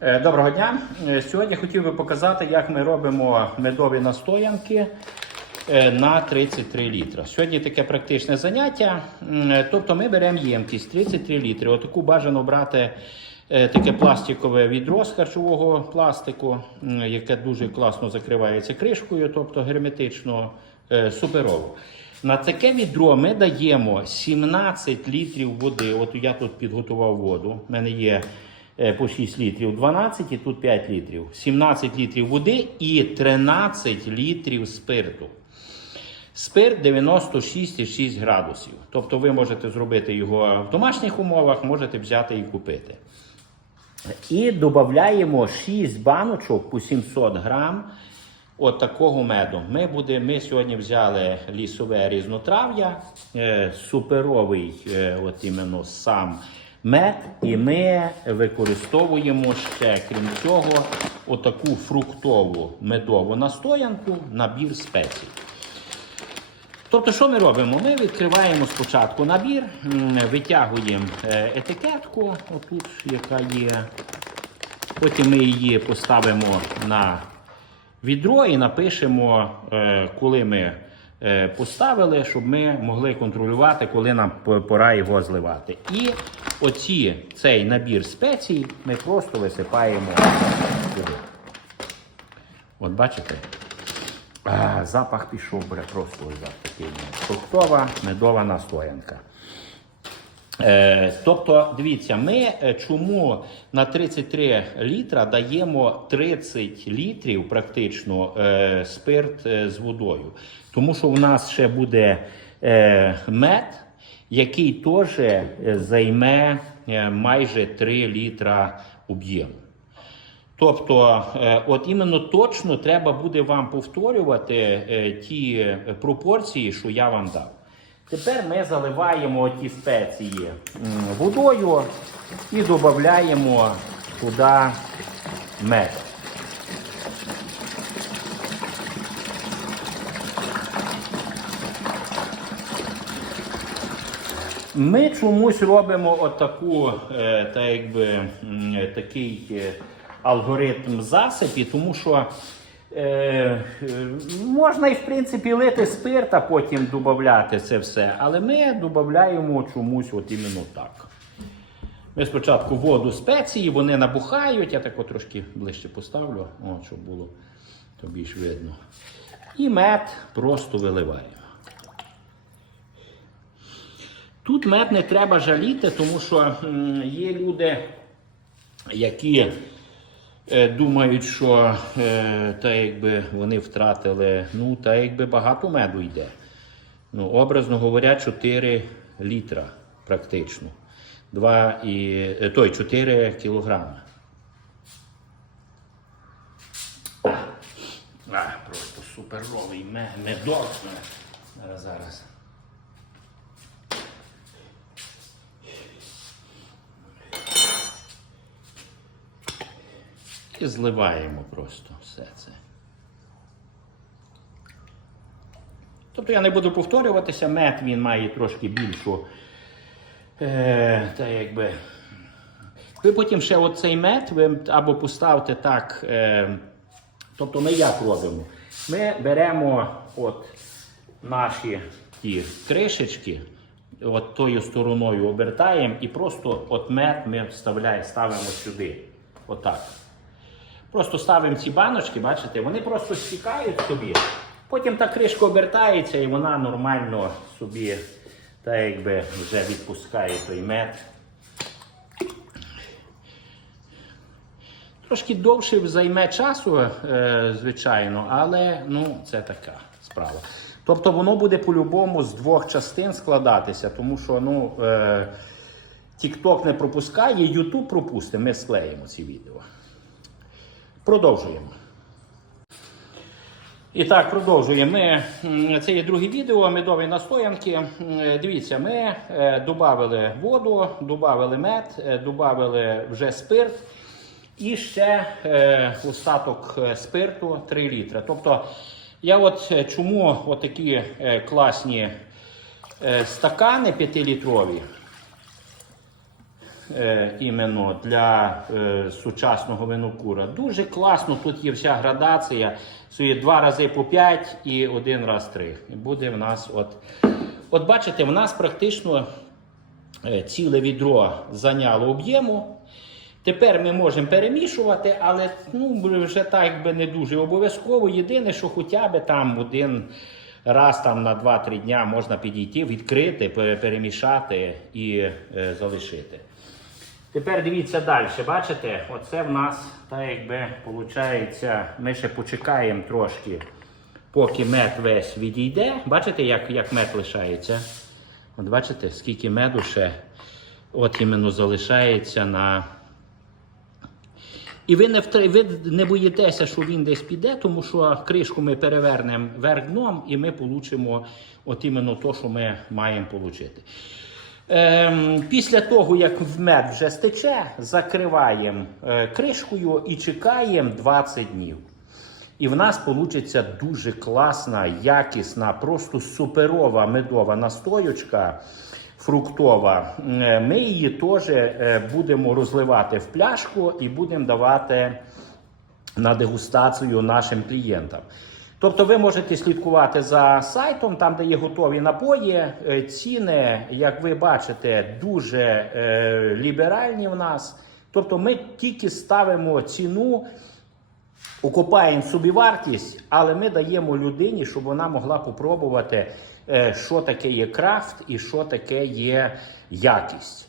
Е, Доброго дня. Е, Сьогодні хотів би показати, як ми робимо медові настоянки е, на 33 літра. Сьогодні таке практичне заняття. Тобто ми беремо ємкість 33 літри. Отаку бажано брати таке пластикове відро з харчового пластику, яке дуже класно закривається кришкою, тобто герметично суперово. На таке відро ми даємо 17 літрів води. От я тут підготував воду. У мене є по 6 літрів 12 і тут 5 літрів. 17 літрів води і 13 літрів спирту. Спирт 96,6 градусів. Тобто ви можете зробити його в домашніх умовах, можете взяти і купити. І додаємо 6 баночок по 700 грам от такого меду. Ми, буде, ми сьогодні взяли лісове різнотрав'я, е, суперовий е, от іменно сам мед, і ми використовуємо ще, крім цього, отаку фруктову медову настоянку, набір спецій. Тобто, що ми робимо? Ми відкриваємо спочатку набір, витягуємо е, етикетку, отут, яка є. Потім ми її поставимо на відро і напишемо, е, коли ми поставили, щоб ми могли контролювати, коли нам пора його зливати. І оці, цей набір спецій ми просто висипаємо сюди. От бачите? А, запах пішов, бре, просто запах такий. Фруктова медова настоянка. Е, тобто, дивіться, ми е, чому на 33 літра даємо 30 літрів практично е, спирт з водою. Тому що у нас ще буде мед, який теж займе майже 3 літра об'єму. Тобто, от іменно точно треба буде вам повторювати ті пропорції, що я вам дав. Тепер ми заливаємо ті спеції водою і додаємо туди мед. Ми чомусь робимо отаку, е, та якби, такий е, алгоритм засипі, тому що е, можна і в принципі лити спирт, а потім додати це все. Але ми додаємо чомусь от іменно так. Ми спочатку воду спеції, вони набухають, я так от трошки ближче поставлю, о, щоб було то більш видно. І мед просто виливаємо. Тут мед не треба жаліти, тому що є люди, які думають, що е, та якби вони втратили, ну, та якби багато меду йде. Ну, образно говоря, 4 літра практично. 2 і, е, той 4 кілограми. А, просто суперовий ме- медок. Зараз, зараз. І зливаємо просто все це. Тобто я не буду повторюватися, мед він має трошки більшу. Е, та якби. Ви потім ще оцей мед ви або поставте так. Е, тобто ми як робимо? Ми беремо от наші ті кришечки, от тою стороною обертаємо і просто от мед ми вставляємо, ставимо сюди. Отак. Просто ставимо ці баночки, бачите, вони просто стікають собі. Потім та кришка обертається і вона нормально собі, та якби вже відпускає той мед. Трошки довше займе часу, е, звичайно, але ну, це така справа. Тобто воно буде по-любому з двох частин складатися, тому що ну, е, TikTok не пропускає, YouTube пропустить, ми склеїмо ці відео. Продовжуємо. І так, продовжуємо. Ми, це є друге відео, медові настоянки. Дивіться, ми е, додали воду, додали мед, е, додали вже спирт і ще е, остаток спирту 3 літри. Тобто, я от чому отакі класні стакани 5-літрові е, іменно для е, сучасного винокура. Дуже класно. Тут є вся градація. Це є два рази по 5 і один раз 3. І буде в нас от. От бачите, в нас практично е, ціле відро зайняло об'єму. Тепер ми можемо перемішувати, але ну, вже так якби не дуже обов'язково. Єдине, що хоча б там один раз там, на 2-3 дня можна підійти, відкрити, перемішати і е, залишити. Тепер дивіться далі. Бачите, оце в нас так якби виходить, ми ще почекаємо трошки, поки мед весь відійде. Бачите, як, як мед лишається? От бачите, скільки меду ще от іменно залишається на. І ви не, втр- ви не боїтеся, що він десь піде, тому що кришку ми перевернемо вверх дном і ми получимо от іменно то, що ми маємо отримати. Ем, після того, як мед вже стече, закриваємо е, кришкою і чекаємо 20 днів. І в нас вийде дуже класна, якісна, просто суперова медова настоючка фруктова. Е, Ми її теж е, будемо розливати в пляшку і будемо давати на дегустацію нашим клієнтам. Тобто ви можете слідкувати за сайтом, там, де є готові напої. Е, Ціни, як ви бачите, дуже е, ліберальні в нас. Тобто ми тільки ставимо ціну, окупаємо собі вартість, але ми даємо людині, щоб вона могла попробувати, е, що таке є крафт і що таке є якість.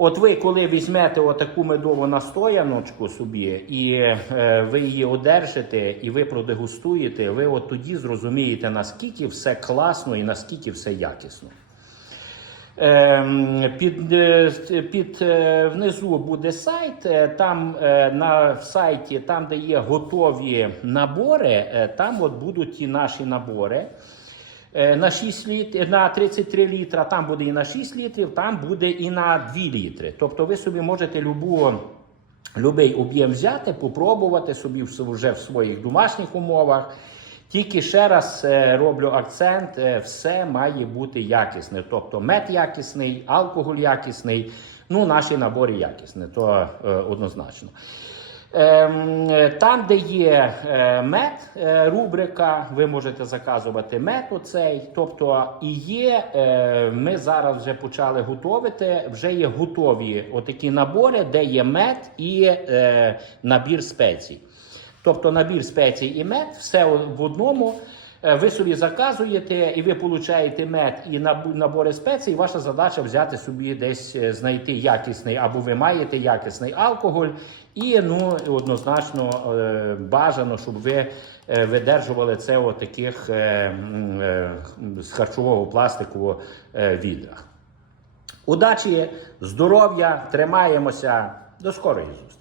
От ви, коли візьмете отаку медову настояночку собі, і е, ви її одержите, і ви продегустуєте, ви от тоді зрозумієте, наскільки все класно і наскільки все якісно. Ем, Під, е, під е, внизу буде сайт. е, Там е, на сайті, там, де є готові набори, там от будуть ті наші набори. Е, На 6 літ, на 33 літра, там буде і на 6 літрів, там буде і на 2 літри. Тобто ви собі можете любу, любий об'єм взяти, попробувати собі вже в своїх домашніх умовах. Тільки ще раз е, роблю акцент: е, все має бути якісне. Тобто мед якісний, алкоголь якісний, ну наші набори якісні, то однозначно. Ем, е, Там, де є е, мед, е, рубрика, ви можете заказувати мед оцей. Тобто, і є, ми зараз вже почали готувати, вже є готові отакі набори, де є мед і набір спецій. Тобто набір спецій і мед, все в одному. Е, Ви собі заказуєте, і ви получаєте мед і набори спецій. Ваша задача взяти собі десь е, знайти якісний, або ви маєте якісний алкоголь, і ну однозначно е, бажано, щоб ви видержували це у таких з харчового пластику відрах. Удачі, здоров'я, тримаємося. До скорої зустрічі!